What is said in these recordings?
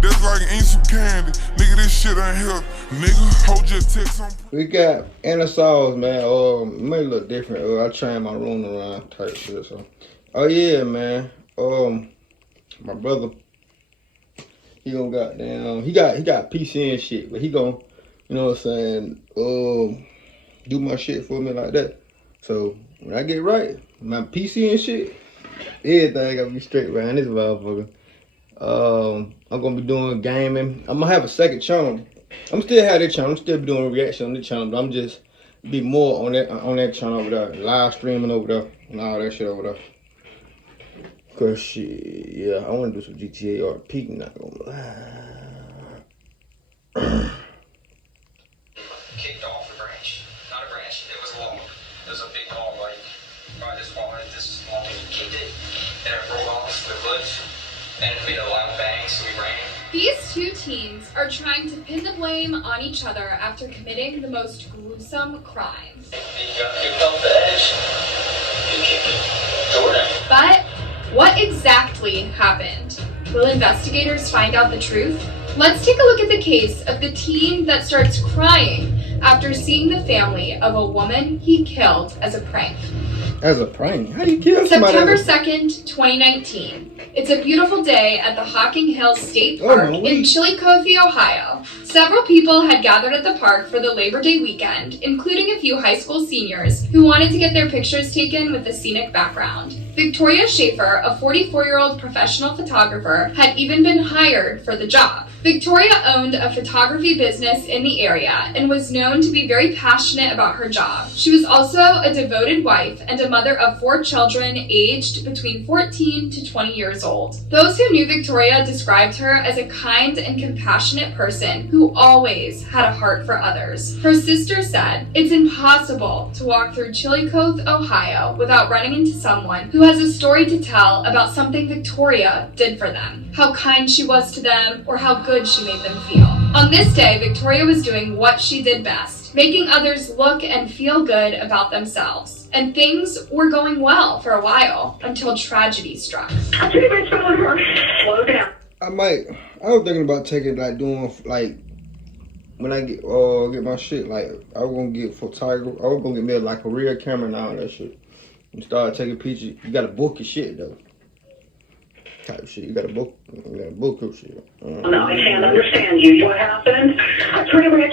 that's like eating some candy. Nigga, this shit ain't healthy. Nigga, hold your text on. We got SOLVES, man. Maybe a little different. I train my room around type shit. So, oh yeah, man. My brother, he gonna goddamn. He got PC and shit, but he gonna, you know what I'm saying? Do my shit for me like that. So when I get right, my PC and shit, everything gotta be straight around this motherfucker. I'm gonna be doing gaming. I'm gonna have a second channel. I'm still have that channel. I'm still be doing reaction on the channel, but I'm just be more on that channel over there, live streaming over there, and all that shit over there. Cause shit, yeah, I wanna do some GTA RP. Not gonna lie. Kicked off the branch. Not a branch, it was a log. It was a big log, like right this wide, this long. He kicked it, and it rolled off the cliff, and it made a loud bang, so we ran. These two teens are trying to pin the blame on each other after committing the most gruesome crimes. He got kicked off the edge. He kicked it. Jordan. But what exactly happened? Will investigators find out the truth? Let's take a look at the case of the teen that starts crying after seeing the family of a woman he killed as a prank. As a prank? How do you kill somebody? September 2nd, 2019. It's a beautiful day at the Hocking Hills State Park in Chillicothe, Ohio. Several people had gathered at the park for the Labor Day weekend, including a few high school seniors who wanted to get their pictures taken with the scenic background. Victoria Schaefer, a 44-year-old professional photographer, had even been hired for the job. Victoria owned a photography business in the area and was known to be very passionate about her job. She was also a devoted wife and a mother of 4 children aged between 14 to 20 years old. Those who knew Victoria described her as a kind and compassionate person who always had a heart for others. Her sister said, "It's impossible to walk through Chillicothe, Ohio without running into someone who has a story to tell about something Victoria did for them, how kind she was to them, or how good she made them feel." On this day, Victoria was doing what she did best, making others look and feel good about themselves. And things were going well for a while until tragedy struck. I pretty much told her, slow down. I was thinking about taking, like, doing, like, when I get my shit, like, I was gonna get photography. I was gonna get me, like, a real camera and all that shit. And start taking pictures. You gotta book your shit, though. Type shit. You gotta book your shit. No, I can't understand you. What happened? I pretty much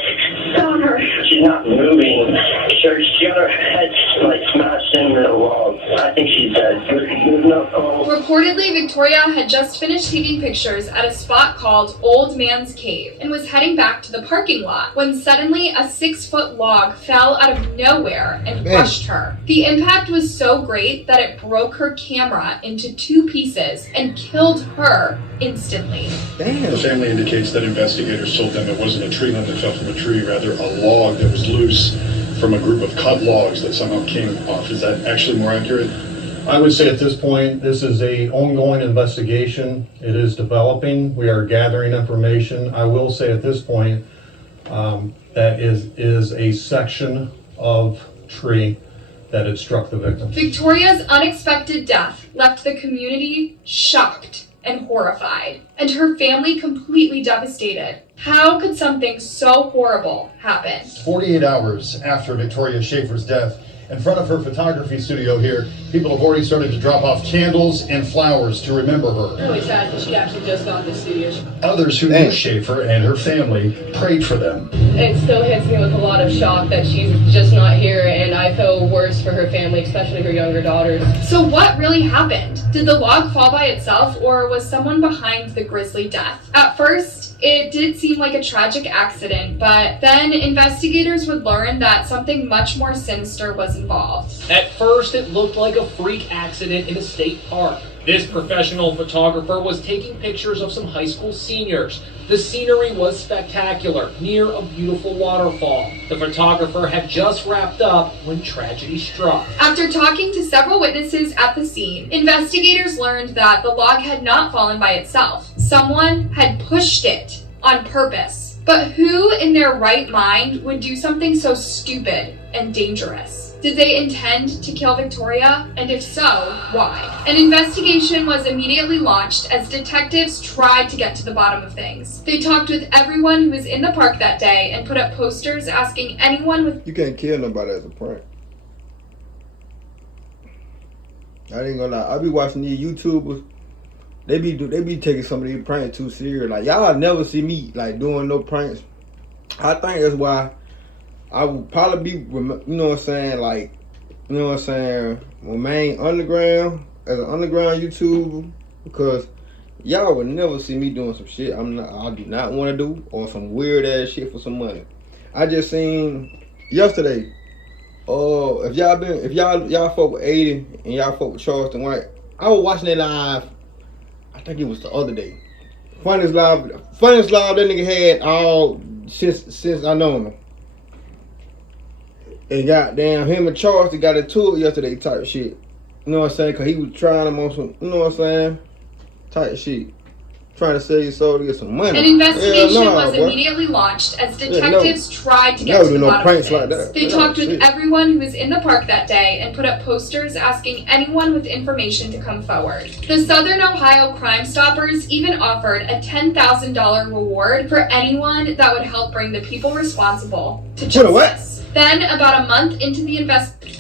told her. She's not moving. She got her head like smashed into the wall. I think she's dead. There's no call. Reportedly, Victoria had just finished taking pictures at a spot called Old Man's Cave and was heading back to the parking lot when suddenly a 6-foot log fell out of nowhere and crushed her. The impact was so great that it broke her camera into 2 pieces and killed her instantly. Damn. The family indicates that investigators told them it wasn't a tree limb that fell from a tree, rather a log that was loose from a group of cut logs that somehow came off. Is that actually more accurate? I would say at this point, this is an ongoing investigation. It is developing. We are gathering information. I will say at this point, that is a section of tree that had struck the victim. Victoria's unexpected death left the community shocked and horrified, and her family completely devastated. How could something so horrible happen? 48 hours after Victoria Schaefer's death, in front of her photography studio here, people have already started to drop off candles and flowers to remember her. Really sad that she actually just got in the studio. Others who knew Schaefer and her family prayed for them. It still hits me with a lot of shock that she's just not here, and I feel worse for her family, especially her younger daughters. So what really happened? Did the log fall by itself, or was someone behind the grisly death? At first, it did seem like a tragic accident, but then investigators would learn that something much more sinister was involved. At first, it looked like a freak accident in a state park. This professional photographer was taking pictures of some high school seniors. The scenery was spectacular, near a beautiful waterfall. The photographer had just wrapped up when tragedy struck. After talking to several witnesses at the scene, investigators learned that the log had not fallen by itself. Someone had pushed it on purpose. But who in their right mind would do something so stupid and dangerous? Did they intend to kill Victoria? And if so, why? An investigation was immediately launched as detectives tried to get to the bottom of things. They talked with everyone who was in the park that day and put up posters asking anyone with— You can't kill nobody as a prank. I ain't gonna lie. I be watching these YouTubers. They be taking some of these pranks too serious. Like, y'all never see me like doing no pranks. I think that's why I would probably be, you know what I'm saying, like, you know what I'm saying, remain underground as an underground YouTuber, because y'all would never see me doing some shit I do not want to do, or some weird ass shit for some money. I just seen yesterday. If y'all fuck with 80 and y'all fuck with Charleston White, I was watching it live. I think it was the other day. Funniest live that nigga had all since I know him. And goddamn, him and Charleston got into it yesterday type shit. You know what I'm saying? Cause he was trying them on some, you know what I'm saying, type shit. Trying to sell your soul to get some money. An investigation was immediately launched as detectives tried to get to the bottom of things. They talked with everyone who was in the park that day and put up posters asking anyone with information to come forward. The Southern Ohio Crime Stoppers even offered a $10,000 reward for anyone that would help bring the people responsible to justice. Then, about a month into the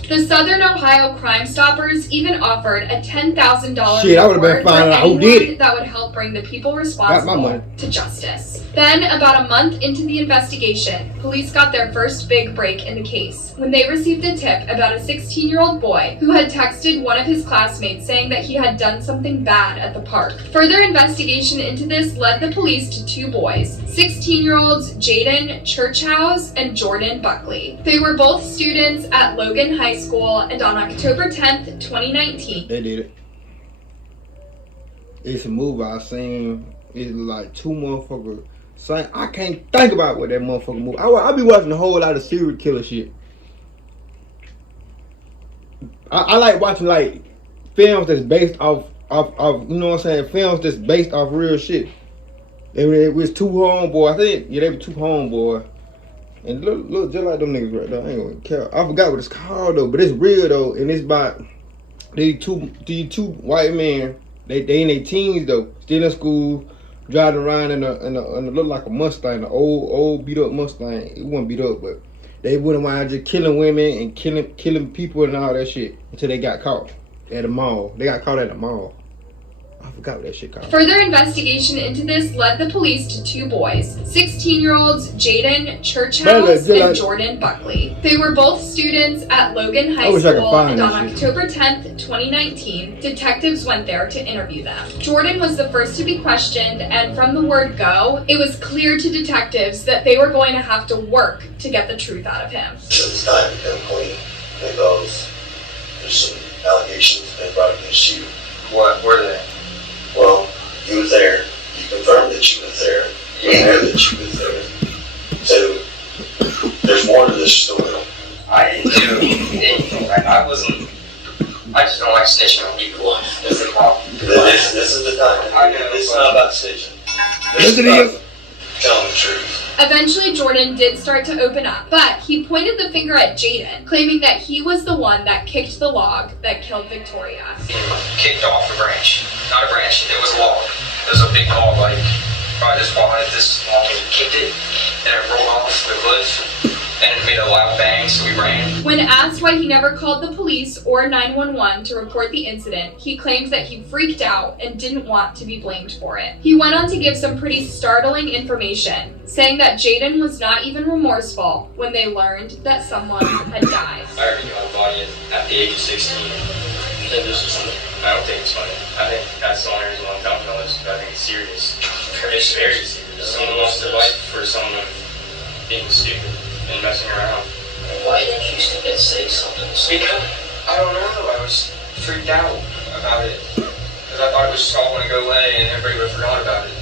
the Southern Ohio Crime Stoppers even offered a $10,000 reward for anyone that would help bring the people responsible to justice. Then, about a month into the investigation, police got their first big break in the case when they received a tip about a 16-year-old boy who had texted one of his classmates saying that he had done something bad at the park. Further investigation into this led the police to two boys, 16-year-olds Jaden Churchhouse and Jordan Buckley. They were both students at Logan High School, and on October 10th, 2019... They did it. It's a movie I seen. It's like two motherfuckers. I can't think about what that motherfucker movie. I be watching a whole lot of serial killer shit. I like watching like films that's based off you know what I'm saying, films that's based off real shit. It was two homeboys. I think they were two homeboys. And look just like them niggas right there. I ain't gonna care. I forgot what it's called though, but it's real though, and it's about these two white men. They in their teens though, still in school, driving around in a look like a Mustang, an old beat up Mustang. It wasn't beat up, but they went around just killing women and killing people and all that shit until they got caught at a mall. They got caught at a mall. I forgot what that shit called. Further investigation into this led the police to two boys, 16-year-olds Jaden Churchhouse and Jordan Buckley. They were both students at Logan High School, and on October 10th, 2019, detectives went there to interview them. Jordan was the first to be questioned, and from the word go, it was clear to detectives that they were going to have to work to get the truth out of him. So it's time to come clean because there's some allegations they brought against you. What were they? Well, you was there. You confirmed that you was there. You know that you was there. So, there's more to this story. I didn't do anything. I wasn't. I just don't like snitching on people. That's the problem. This is the time. I know. It's not about snitching. This is about telling the truth. Eventually, Jordan did start to open up, but he pointed the finger at Jaden, claiming that he was the one that kicked the log that killed Victoria. Kicked off a branch. Not a branch, it was a log. It was a big log, like probably this wide, this long. He kicked it, and it rolled off the cliff, and it made a loud bang, so we ran. When asked why he never called the police or 911 to report the incident, he claims that he freaked out and didn't want to be blamed for it. He went on to give some pretty startling information, saying that Jaden was not even remorseful when they learned that someone had died. I already got a body at the age of 16. I think this is funny. I don't think it's funny. I think that's the only reason why I'm talking about this, because I think it's serious. It's very serious. Someone lost their life for someone being stupid and messing around. Why didn't you say something? Because, I don't know, I was freaked out about it. Because I thought it was just all going to go away and everybody would have forgot about it.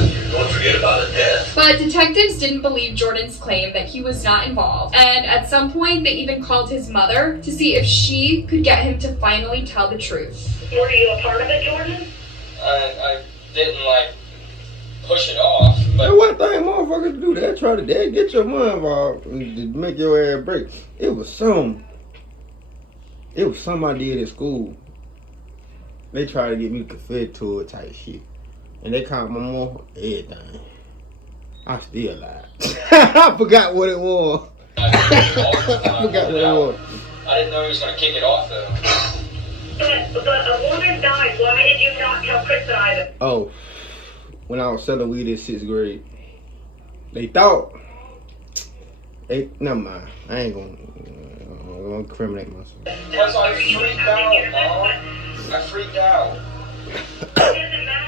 You don't forget about a death. But detectives didn't believe Jordan's claim that he was not involved, and at some point they even called his mother to see if she could get him to finally tell the truth. Were you a part of it, Jordan? I didn't push it off, but And one thing motherfuckers do, they try to get your money involved and to make your ass break. It was some It was something I did at school. They tried to get me to confess to it type shit. And they called my mom everything. I still lied. I forgot what it was. I forgot what it was. I didn't know he was going to kick it off, though. But a woman died. Why did you not tell Chris either? Oh, when I was selling weed in 6th grade, they thought, never mind. I ain't gonna incriminate myself. Because I freaked out, Mom. I freaked out.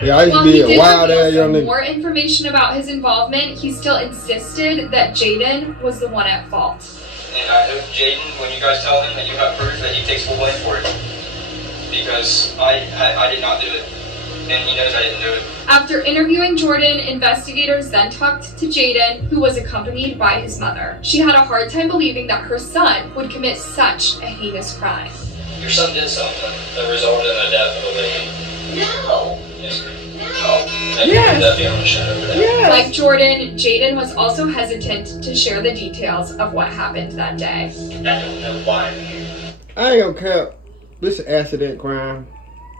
Yeah, I used to While be he a did wild reveal ass young some nigga. more information about his involvement, he still insisted that Jaden was the one at fault. And I hope Jaden, when you guys tell him that you have proof, that he takes full blame for it. Because I did not do it. And he knows I didn't do it. After interviewing Jordan, investigators then talked to Jaden, who was accompanied by his mother. She had a hard time believing that her son would commit such a heinous crime. Your son did something that resulted in the death of a lady. No. Yes. No. Yes. Like Jordan, Jaden was also hesitant to share the details of what happened that day. I don't know why I'm here. I ain't gonna cap. This is accident crime.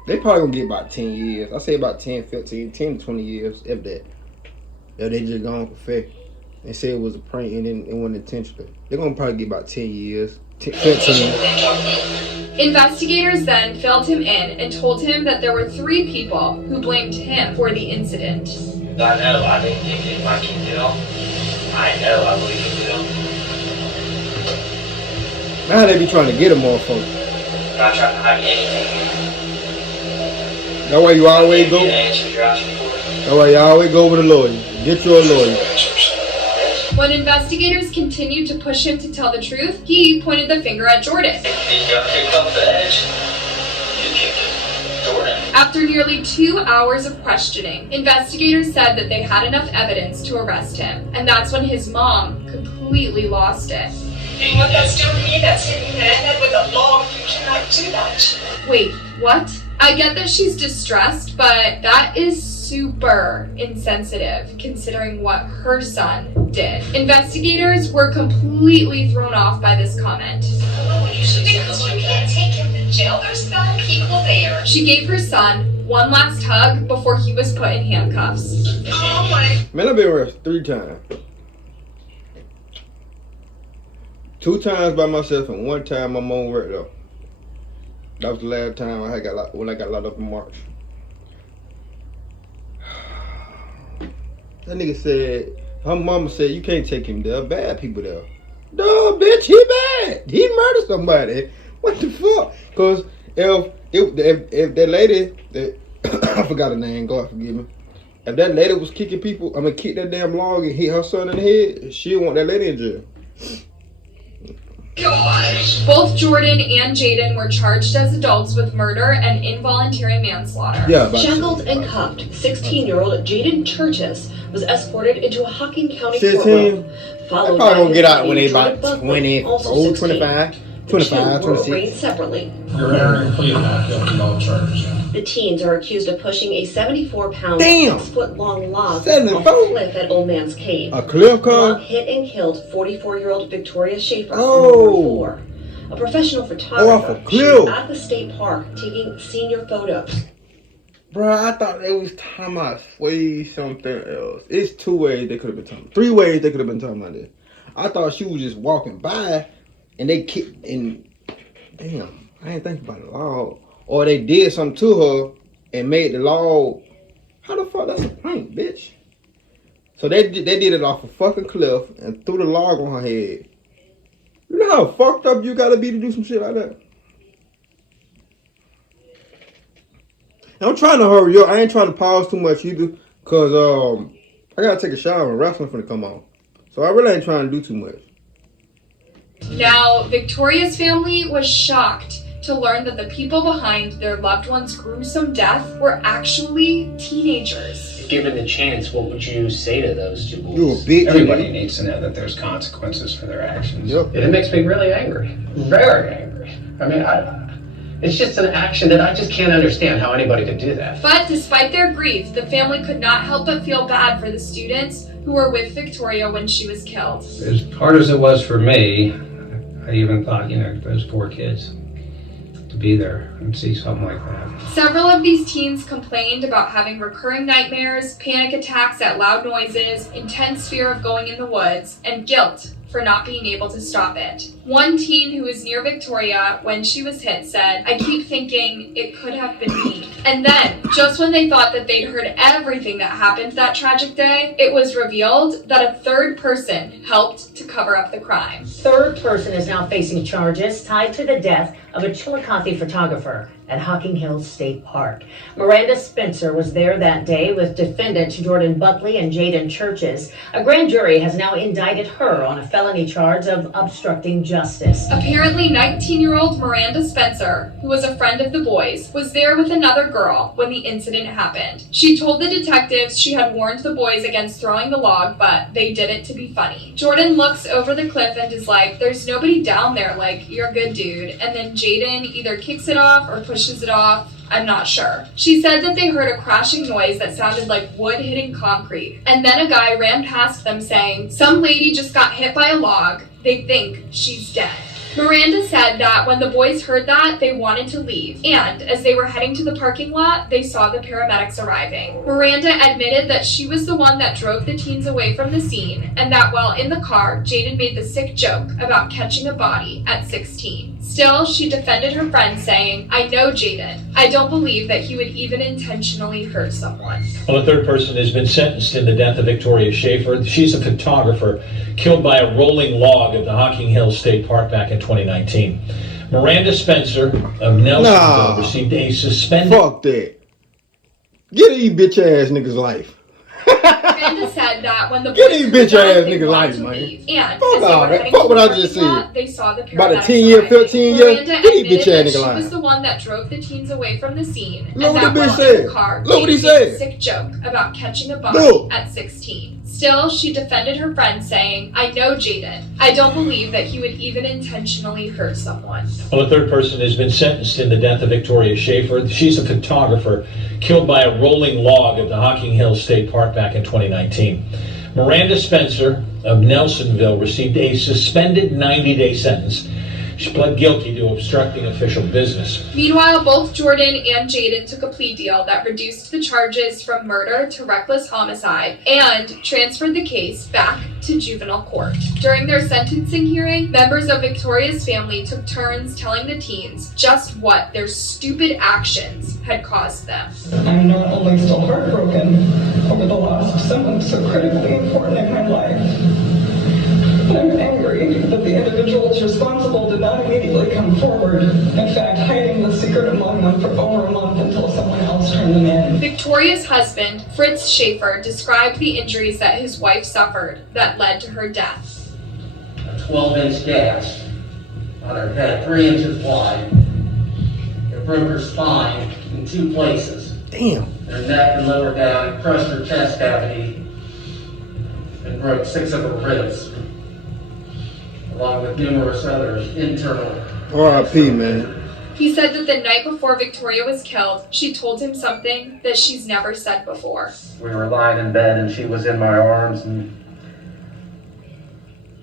They probably gonna get about 10 years. I say about 10, 15, 10 to 20 years, if that. If they just gone for fake. They say it was a prank and it wasn't intentional. They're gonna probably get about 10 years. 15. Investigators then filled him in and told him that there were 3 people who blamed him for the incident. I know I didn't think it might keep it on. I know I believe it will. Now they be trying to get a motherfucker. I'm not trying to hide anything. That's why you always go. The answers you're asking for. That's why you always go with a lawyer. Get you a lawyer. When investigators continued to push him to tell the truth, he pointed the finger at Jordan. He got kicked off the edge. You kicked it. Jordan. After nearly 2 hours of questioning, investigators said that they had enough evidence to arrest him, and that's when his mom completely lost it. You want us to me that's hitting the head with a log? You cannot do that. Wait, what? I get that she's distressed, but that is super insensitive considering what her son did. Investigators were completely thrown off by this comment. Oh, you should because we can't take him to jail. There's 9 people there. She gave her son one last hug before he was put in handcuffs. Oh my. Man, I've been arrested 3 times. 2 times by myself and 1 time my mom worked though. That was the last time when I got locked up in March. That nigga said, her mama said, you can't take him there. Bad people there. No, bitch, he bad. He murdered somebody. What the fuck? Because if that lady, I forgot her name, God forgive me. If that lady was kicking people, kick that damn log and hit her son in the head, she'll want that lady in jail. Gosh. Both Jordan and Jaden were charged as adults with murder and involuntary manslaughter. Yeah, Shackled and cuffed, 16-year-old Jaden Churches was escorted into a Hocking County 16? courtroom. They Followed probably by gonna get his out when they Jordan about Buckley, 20, also old 16. 25, The 25, two were 26. arraigned separately. You're entering a plea of not guilty to all charges. The teens are accused of pushing a 74-pound, Damn. 6-foot-long log 74? off a cliff at Old Man's Cave. A cliff The log car? hit and killed 44-year-old Victoria Schaefer, Oh. 4. A professional off photographer a cliff. at the state park taking senior photos. Bruh, I thought they was talking about way something else. It's 2 ways they could have been talking. 3 ways they could have been talking about this. I thought she was just walking by and they kicked and damn, I didn't think about the log. Or they did something to her and made the log. How the fuck that's a prank, bitch? So they did it off a fucking cliff and threw the log on her head. You know how fucked up you gotta be to do some shit like that? And I'm trying to hurry up. I ain't trying to pause too much either. Cause I gotta take a shower and wrestling finna come on. So I really ain't trying to do too much. Now, Victoria's family was shocked to learn that the people behind their loved one's gruesome death were actually teenagers. If given the chance, what would you say to those 2 boys? You a bitch. Everybody needs to know that there's consequences for their actions. Yep. It makes me really angry. Very angry. I mean, it's just an action that I just can't understand how anybody could do that. But despite their grief, the family could not help but feel bad for the students who were with Victoria when she was killed. As hard as it was for me, I even thought, those poor kids. to be there and see something like that. Several of these teens complained about having recurring nightmares, panic attacks at loud noises, intense fear of going in the woods, and guilt for not being able to stop it. One teen who was near Victoria when she was hit said, "I keep thinking it could have been me." And then, just when they thought that they'd heard everything that happened that tragic day, it was revealed that a third person helped to cover up the crime. Third person is now facing charges tied to the death of a Chillicothe photographer at Hocking Hills State Park. Miranda Spencer was there that day with defendants Jordan Buckley and Jaden Churches. A grand jury has now indicted her on a felony charge of obstructing justice. Apparently, 19-year-old Miranda Spencer, who was a friend of the boys, was there with another girl when the incident happened. She told the detectives she had warned the boys against throwing the log, but they did it to be funny. Jordan looks over the cliff and is like, "There's nobody down there, like, you're a good dude." And then Jaden either kicks it off or pushes it off. I'm not sure. She said that they heard a crashing noise that sounded like wood hitting concrete. And then a guy ran past them saying, "Some lady just got hit by a log. They think she's dead." Miranda said that when the boys heard that, they wanted to leave, and as they were heading to the parking lot, they saw the paramedics arriving. Miranda admitted that she was the one that drove the teens away from the scene, and that while in the car, Jaden made the sick joke about catching a body at 16. Still, she defended her friend, saying, "I know Jaden. I don't believe that he would even intentionally hurt someone." Well, a third person has been sentenced in the death of Victoria Schaefer. She's a photographer killed by a rolling log at the Hocking Hills State Park back in 2019. Miranda Spencer of Nelsonville received a suspended... Fuck that. Get these bitch ass niggas life. Miranda said that when the Get boys these heard bitch that, ass they niggas wanted life, to man. leave. And Fuck as they all were that. heading Fuck to what the I parking just lot, said. they saw the paramedics About a 10-year, arriving. 15-year. Miranda Get these admitted bitch ass that niggas she life. was the one that drove the teens away from the scene, Look and what that the bitch while in said. the car, Look what he Jaden made a said. sick joke about catching a body Look. at 16. Still, she defended her friend, saying, "I know Jaden. I don't believe that he would even intentionally hurt someone." Well, a third person has been sentenced in the death of Victoria Schaefer. She's a photographer killed by a rolling log at the Hocking Hills State Park back in 2019. Miranda Spencer of Nelsonville received a suspended 90-day sentence. She pled guilty to obstructing official business. Meanwhile, both Jordan and Jaden took a plea deal that reduced the charges from murder to reckless homicide and transferred the case back to juvenile court. During their sentencing hearing, members of Victoria's family took turns telling the teens just what their stupid actions had caused them. I'm not only still heartbroken over the loss of someone so critically important in my life, but I'm angry that the individuals responsible did not immediately come forward, in fact hiding the secret among them for over a month until someone else turned them in. Victoria's husband, Fritz Schaefer, described the injuries that his wife suffered that led to her death. A 12-inch gash on her head, 3 inches wide. It broke her spine in 2 places. Damn. Her neck and lower down, crushed her chest cavity, and broke 6 of her ribs, along with numerous other internal. R.I.P. man. He said that the night before Victoria was killed, she told him something that she's never said before. We were lying in bed and she was in my arms and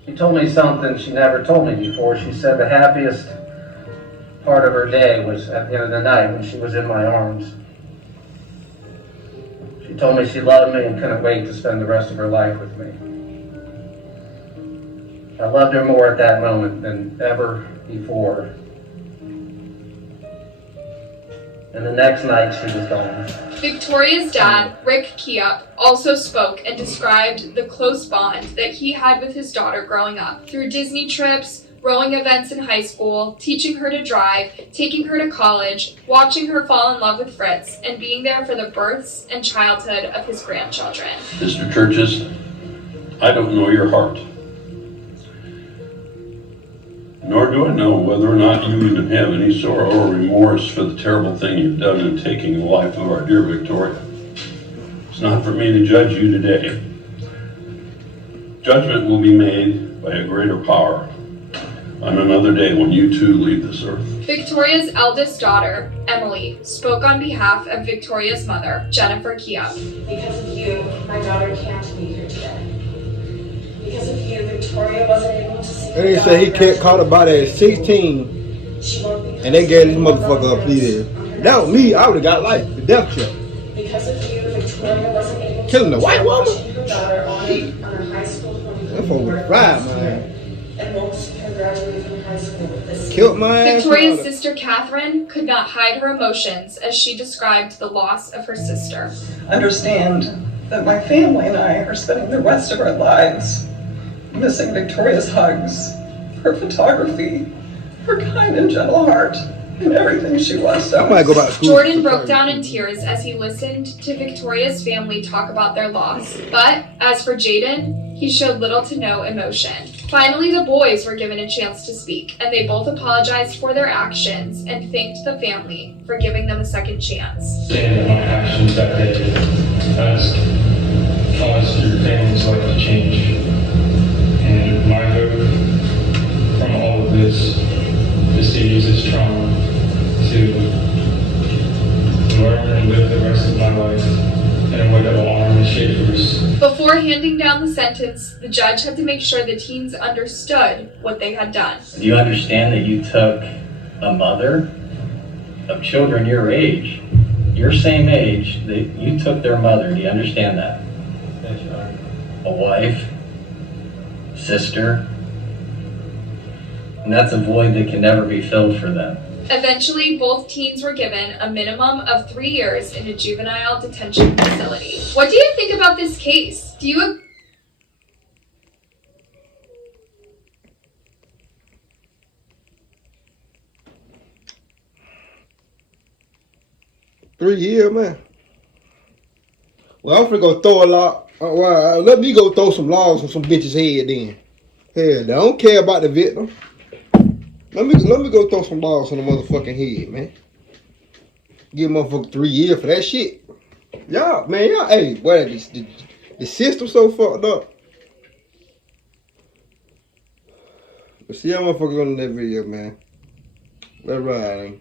she told me something she never told me before. She said the happiest part of her day was at the end of the night when she was in my arms. She told me she loved me and couldn't wait to spend the rest of her life with me. I loved her more at that moment than ever before. And the next night she was gone. Victoria's dad, Rick Kiup, also spoke and described the close bond that he had with his daughter growing up. Through Disney trips, rowing events in high school, teaching her to drive, taking her to college, watching her fall in love with Fritz, and being there for the births and childhood of his grandchildren. Mr. Churches, I don't know your heart. Nor do I know whether or not you even have any sorrow or remorse for the terrible thing you've done in taking the life of our dear Victoria. It's not for me to judge you today. Judgment will be made by a greater power on another day when you too leave this earth. Victoria's eldest daughter, Emily, spoke on behalf of Victoria's mother, Jennifer Kiup. Because of you, my daughter can't be here today. Because of you, Victoria wasn't able to see her They say he daughter caught a body at 16. She won't be And they gave this motherfucker a plea there. That was me, I would've got life, the death check. Because of you, Victoria wasn't able to Killing the white woman? watching her daughter on her high school That fool was fried, man. and won't her graduate from high school with this. Killed my ass. Victoria's sister Catherine could not hide her emotions as she described the loss of her sister. Understand that my family and I are spending the rest of our lives missing Victoria's hugs, her photography, her kind and gentle heart, and everything she was to I might go back to school. Jordan broke down in tears as he listened to Victoria's family talk about their loss. But as for Jaden, he showed little to no emotion. Finally, the boys were given a chance to speak, and they both apologized for their actions and thanked the family for giving them a second chance. Saying that my actions that day has caused your family's life to change. And my hope from all of this is to use this trauma to learn and live the rest of my life in a way that will honor the Schaefers. Before handing down the sentence, the judge had to make sure the teens understood what they had done. Do you understand that you took a mother of children your age, your same age, that you took their mother? Do you understand that? Yes, Your Honor. A wife, sister, and that's a void that can never be filled for them. Eventually, both teens were given a minimum of 3 years in a juvenile detention facility. What do you think about this case? Do you 3 years, man. Well, I'm finna go throw a lot. Well, let me go throw some logs on some bitch's head then. Hell, I don't care about the victim. Let me go throw some logs on the motherfucking head, man. Give motherfucker 3 years for that shit. Y'all, man, y'all, hey, boy, the system so fucked up. But see y'all motherfuckers on that video, man. Let's ride, man.